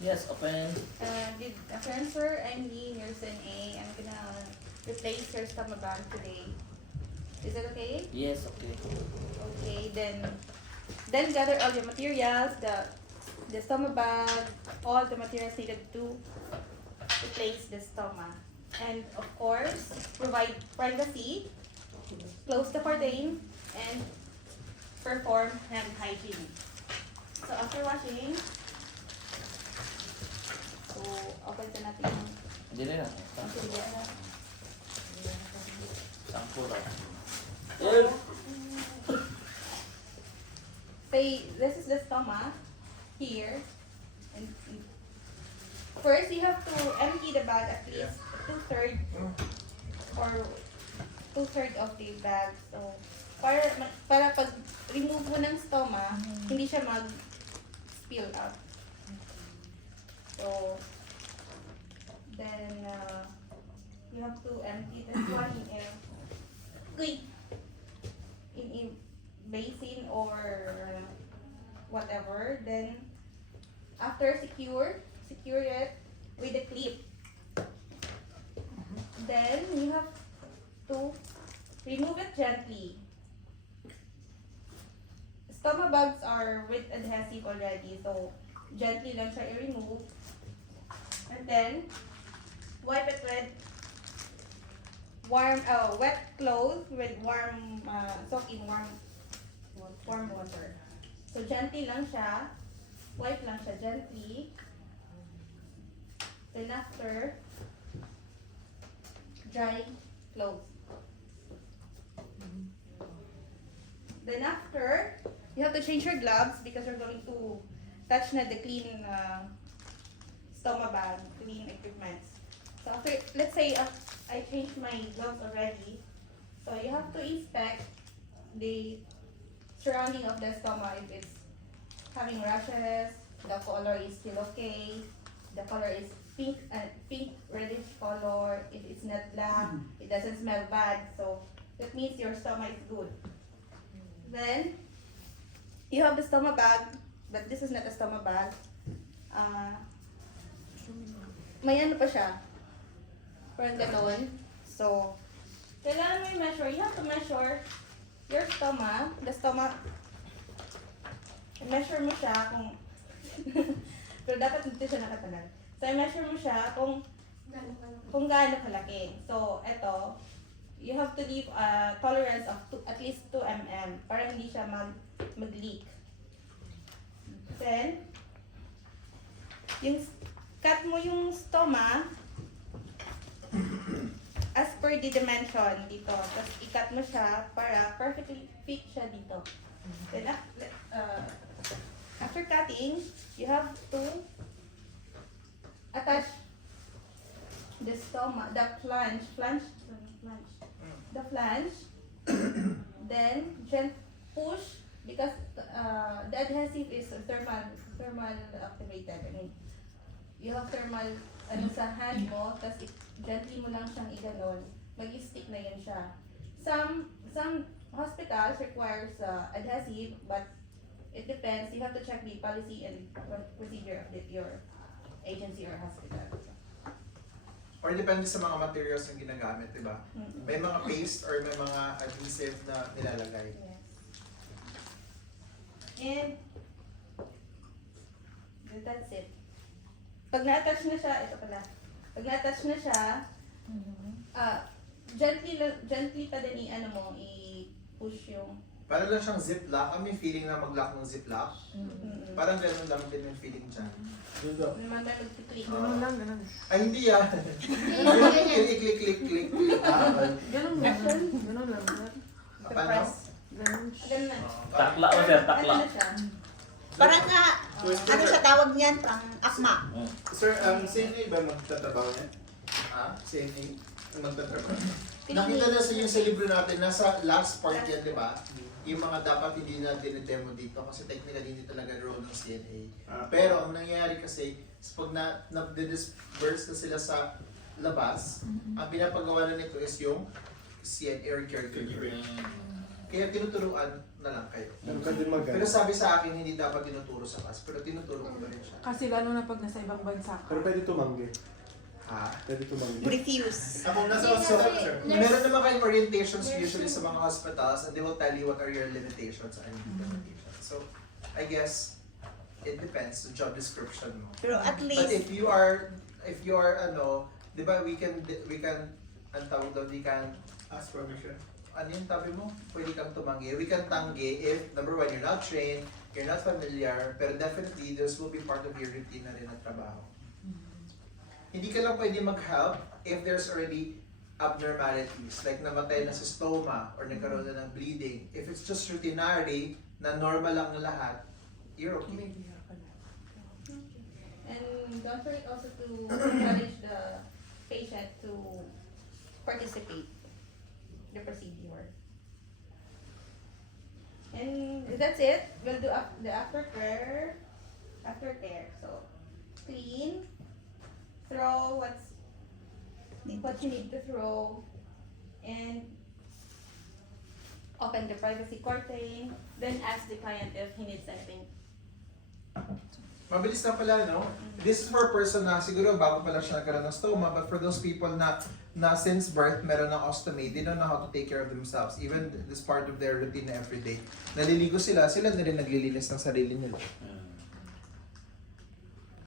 Yes, open. Good afternoon, sir. I'm Lee, nurse NA. I'm gonna replace your stomach bag today. Is that okay? Yes, okay. Okay, then gather all your materials, the stomach bag, all the materials needed to replace the stomach. And of course, provide privacy, close the curtain, and perform hand hygiene. So after washing, so open na natin yung Hindi na. material. Sampo lang. So, say this is the stomach here, and first you have to empty the bag at least 2/3 or 2/3 of the bag. So para pag remove mo ng stomach, hindi siya mag spill out. So then you have to empty this one in a basin or whatever. Then after secure it with a clip. Then you have to remove it gently. Stomach bags are with adhesive already, so gently lang siya i-remove. And then wipe it with wet clothes with warm, soak in warm water. So gently lang siya, wipe lang siya gently. Then after, dry clothes. Then after, you have to change your gloves because you're going to touch na the clean stomach bag, clean equipments. So after, let's say I changed my gloves already. So you have to inspect the surrounding of the stomach if it's having rashes, the color is still okay, the color is pink reddish color, if it's not black, it doesn't smell bad, so that means your stomach is good. Then you have the stomach bag, but this is not a stomach bag. May ano pa siya, parang ganon. So kailangan mo i-measure, you have to measure your stomach, the stomach, i-measure mo siya kung pero dapat dito siya nakatagal. So i-measure mo siya kung gaano kalaki. So eto, you have to leave a tolerance of at least 2 mm para hindi siya mag-leak. Then cut mo yung stomach as per the dimension dito. Tapos i-cut mo siya para perfectly fit siya dito. Then after cutting, you have to attach the stomach, the flange, then push because the adhesive is thermal activated. I mean, you have thermal sa hand mo, tapos gently mo lang siyang iganon, mag-stick na yan siya. Some hospitals requires adhesive, but it depends. You have to check the policy and procedure of your agency or hospital. Or depende sa mga materials yung ginagamit, di ba? May mga paste or may mga adhesive na nilalagay. Yes. And that's it. Pag na-attach na siya, ito pala. Pag na-attach na siya, gently pa din i-push yung Parang lang siyang ziplock. May feeling na mag-lock ng ziplock. Parang gano'n lang din yung feeling dyan. naman may mag-click. Ay, hindi yan. Click. Ganun lang. Paano? Ganun na. Takla o sir, takla. Ano na siya? Parang ano siya tawag niyan? Parang akma. Sir, CNA ba magtatrabaho niya? Ha? CNA? Magtatrabaho? Nakita na sa yung sa libro natin, nasa last part yan, di ba? Yung mga dapat hindi na dinedemo dito kasi technically hindi talaga role ng CNA. Pero ang nangyayari kasi, pag na-disperse na sila sa labas, ang pinapagawa na nito is yung CNA or caregiver. Kaya tinuturuan na lang kayo. Pero pwede Pero sabi sa akin, hindi dapat tinuturo sa class, pero tinuturo ko pa rin siya. Kasi lalo na pag nasa ibang bansa ka. Pero pwede tumanggi. Ha? Pwede tumanggi. Refuse. Ako nasa Hindi hospital, kasi sir. Meron naman kayong orientations usually sa mga hospitals and they will tell you what are your limitations and limitations. So, I guess, it depends sa job description mo. Pero at But least, if you are, di ba we can, ang tawag doon, we can, Ask permission. ano yung tabi mo? Pwede kang tumanggi. We can tanggi if, number one, you're not trained, you're not familiar, pero definitely, this will be part of your routine na rin na trabaho. Hindi ka lang pwede mag-help if there's already abnormalities, like namatay na sa stoma or nagkaroon na ng bleeding. If it's just routinary, na normal lang na lahat, you're okay. And don't forget also to encourage the patient to participate in the procedure. And that's it. We'll do the aftercare. So, clean, throw what you need to throw, and open the privacy curtain. Then ask the client if he needs anything. Mabilis na pala, no? This is for a person na siguro bago pa lang siya nagkaroon ng stoma, but for those people na since birth meron ng ostomy, they don't know how to take care of themselves. Even this part of their routine every day. Naliligo sila na rin naglilinis ng sarili nila.